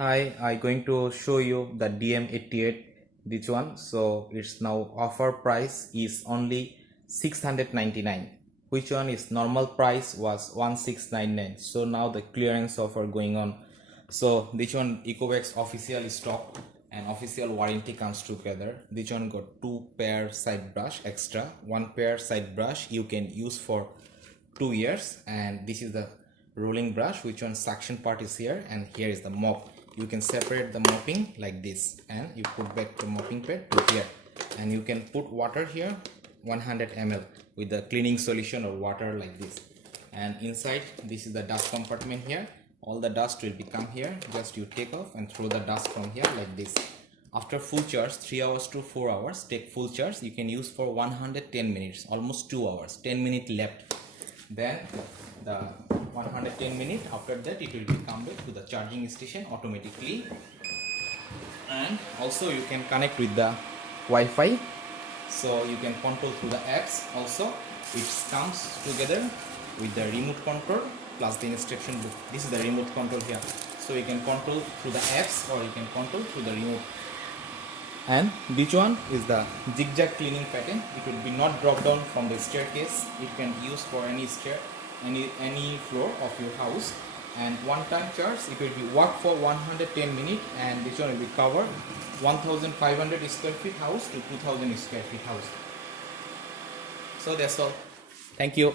Hi, I'm going to show you the DM88, this one. So its now offer price is only 699, which one is normal price was 1699. So now the clearance offer going on. So this one Ecovacs official stock and official warranty comes together. This one got 2 pair side brush extra, 1 pair side brush you can use for 2 years, and this is the rolling brush, which one suction part is here, and here is the mop. You can separate the mopping like this, and you put back the mopping pad to here, and you can put water here 100 ml with the cleaning solution or water like this. And inside, this is the dust compartment here. All the dust will become here. Just you take off and throw the dust from here like this. After full charge, 3 hours to 4 hours, take full charge, you can use for 110 minutes, almost 2 hours, 10 minutes left. Then the 110 minutes after that, it will be come back to the charging station automatically. And also you can connect with the Wi-Fi, so you can control through the apps also, which comes together with the remote control plus the instruction book. This is the remote control here, so you can control through the apps or you can control through the remote. And this one is the zigzag cleaning pattern. It will be not drop down from the staircase. It can use for any stair, any floor of your house. And one time charge, it will be work for 110 minutes, and this one will be cover 1500 square feet house to 2000 square feet house. So that's all. Thank you.